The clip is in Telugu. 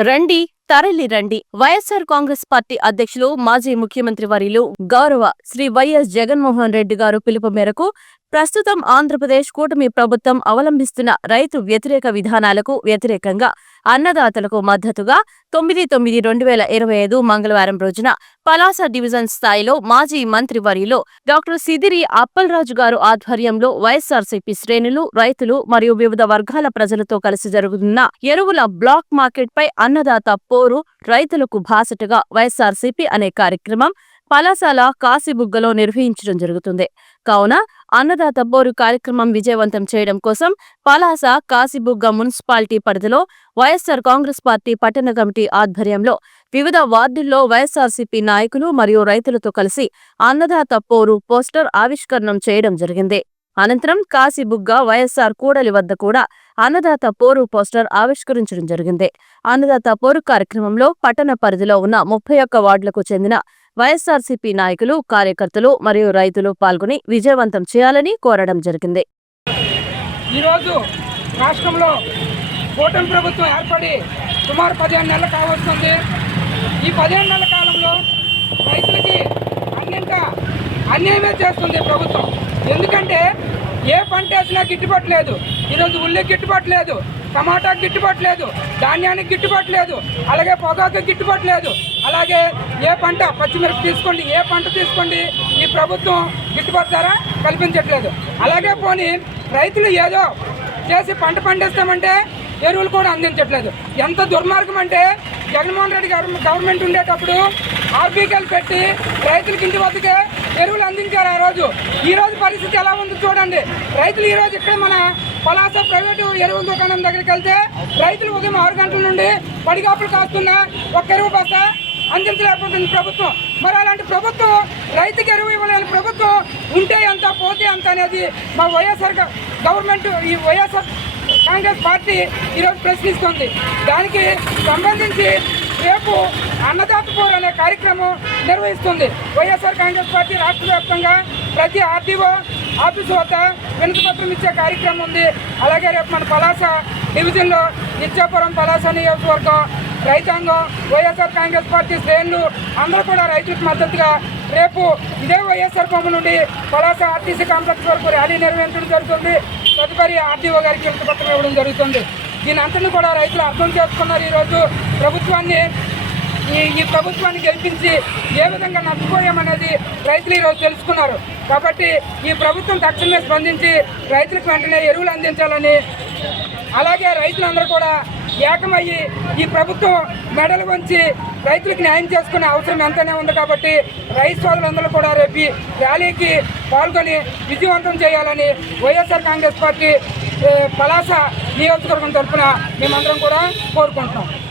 రండి తరలి రండి. వైఎస్సార్ కాంగ్రెస్ పార్టీ అధ్యక్షులు మాజీ ముఖ్యమంత్రి వర్యులు గౌరవ శ్రీ వైఎస్ జగన్మోహన్ రెడ్డి గారు పిలుపు మేరకు ప్రస్తుతం ఆంధ్రప్రదేశ్ కూటమి ప్రభుత్వం అవలంబిస్తున్న రైతు వ్యతిరేక విధానాలకు వ్యతిరేకంగా అన్నదాతలకు మద్దతుగా తొమ్మిది తొమ్మిది రెండు వేల ఇరవై ఐదు మంగళవారం రోజున పలాస డివిజన్ స్థాయిలో మాజీ మంత్రి వర్యులు డాక్టర్ సిదిరి అప్పలరాజు గారు ఆధ్వర్యంలో వైఎస్ఆర్సీపీ శ్రేణులు రైతులు మరియు వివిధ వర్గాల ప్రజలతో కలిసి జరుగుతున్న ఎరువుల బ్లాక్ మార్కెట్ పై అన్నదాత పోరు రైతులకు భాసటగా వైఎస్ఆర్సీపీ అనే కార్యక్రమం పలాసాల కాశీబుగ్గలో నిర్వహించడం జరుగుతుంది. కావున అన్నదాత బోరు కార్యక్రమం విజయవంతం చేయడం కోసం పలాస కాశీబుగ్గ మున్సిపాలిటీ పరిధిలో Y S R Congress party పట్టణ కమిటీ ఆధ్వర్యంలో వివిధ వార్డుల్లో వైఎస్ఆర్సీపీ నాయకులు మరియు రైతులతో కలిసి అన్నదాత పోరు పోస్టర్ ఆవిష్కరణం చేయడం జరిగింది. అనంతరం కాశీబుగ్గ వైఎస్ఆర్ కూడలి వద్ద కూడా అన్నదాత పోరు పోస్టర్ ఆవిష్కరించడం జరిగింది. అన్నదాత పోరు కార్యక్రమంలో పట్టణ పరిధిలో ఉన్న ముప్పై ఒక్క వార్డులకు చెందిన వైఎస్ఆర్సీపీ నాయకులు కార్యకర్తలు మరియు రైతులు పాల్గొని విజయవంతం చేయాలని కోరడం జరిగింది. ఈరోజు రాష్ట్రంలో కూటమి ప్రభుత్వం ఏర్పడి సుమారు పదిహేను నెలలు కావస్తుంది ఈ పదిహేను నెలల కాలంలో రైతులకి అన్నింట అన్యాయమే చేస్తుంది ప్రభుత్వం. ఎందుకంటే ఏ పంట వేసినా గిట్టుబాటు లేదు. ఈరోజు ఉల్లి గిట్టుబాటు లేదు. టమాటా గిట్టుబాటు లేదు ధాన్యానికి గిట్టుబాటు లేదు అలాగే పొగాకు గిట్టుబాటు లేదు అలాగే ఏ పంట పచ్చిమిరప తీసుకోండి ఏ పంట తీసుకోండి ఈ ప్రభుత్వం గిట్టుబాటు ధర కల్పించట్లేదు. అలాగే పోనీ రైతులు ఏదో చేసి పంట పండిస్తామంటే ఎరువులు కూడా అందించట్లేదు. ఎంత దుర్మార్గం అంటే జగన్మోహన్ రెడ్డి గారు గవర్నమెంట్ ఉండేటప్పుడు ఆర్బీకేలు పెట్టి రైతులకి ఇంటి వద్దకే ఎరువులు అందించారు ఆ రోజు. ఈ రోజు పరిస్థితి ఎలా ఉందో చూడండి. రైతులు ఈరోజు ఇక్కడ మన పలాస ప్రైవేటు ఎరువుల దుకాణం దగ్గరికి వెళ్తే రైతులు ఉదయం ఆరు గంటల నుండి పడిగాపులు కాస్తున్న ఒక్క ఎరువు బస్త అందించలేకపోతుంది ప్రభుత్వం. మరి అలాంటి ప్రభుత్వం రైతుకి ఎరువు ఇవ్వలేని ప్రభుత్వం ఉంటే ఎంత పోతే ఎంత అనేది మా వైఎస్ఆర్ గవర్నమెంట్ ఈ వైఎస్ఆర్ కాంగ్రెస్ పార్టీ ఈరోజు ప్రశ్నిస్తుంది. దానికి సంబంధించి రేపు అన్నదాత అనే కార్యక్రమం నిర్వహిస్తుంది. వైఎస్ఆర్ కాంగ్రెస్ పార్టీ రాష్ట్ర వ్యాప్తంగా ప్రతి ఆర్టీఓ ఆఫీసు వద్ద వినతిపత్రం ఇచ్చే కార్యక్రమం ఉంది. అలాగే రేపు మన పలాస డివిజన్లో నిత్యాపురం పలాస నియోజకవర్గం రైతాంగం వైఎస్ఆర్ కాంగ్రెస్ పార్టీ శ్రేణులు అందరూ కూడా రైతులకు మద్దతుగా రేపు ఇదే వైఎస్ఆర్ బొమ్మ నుండి Palasa R T C complex వరకు ర్యాలీ నిర్వహించడం జరుగుతుంది. తదుపరి ఆర్టీఓ గారికి వినతిపత్రం ఇవ్వడం జరుగుతుంది. దీని అంతటిని కూడా రైతులు అర్థం చేసుకున్నారు. ఈరోజు ప్రభుత్వాన్ని ఈ ఈ ప్రభుత్వాన్ని గెలిపించి ఏ విధంగా నష్టపోయామనేది రైతులు ఈరోజు తెలుసుకున్నారు. కాబట్టి ఈ ప్రభుత్వం తక్షణమే స్పందించి రైతులకు వెంటనే ఎరువులు అందించాలని అలాగే రైతులందరూ కూడా ఏకమయ్యి ఈ ప్రభుత్వం మెడలు వంచి రైతులకు న్యాయం చేసుకునే అవసరం ఎంతనే ఉంది కాబట్టి రైతు సోదరులందరూ కూడా రేపు ర్యాలీకి పాల్గొని విజయవంతం చేయాలని వైఎస్ఆర్ కాంగ్రెస్ పార్టీ పలాస నియోజకవర్గం తరఫున మేమందరం కూడా కోరుకుంటున్నాం.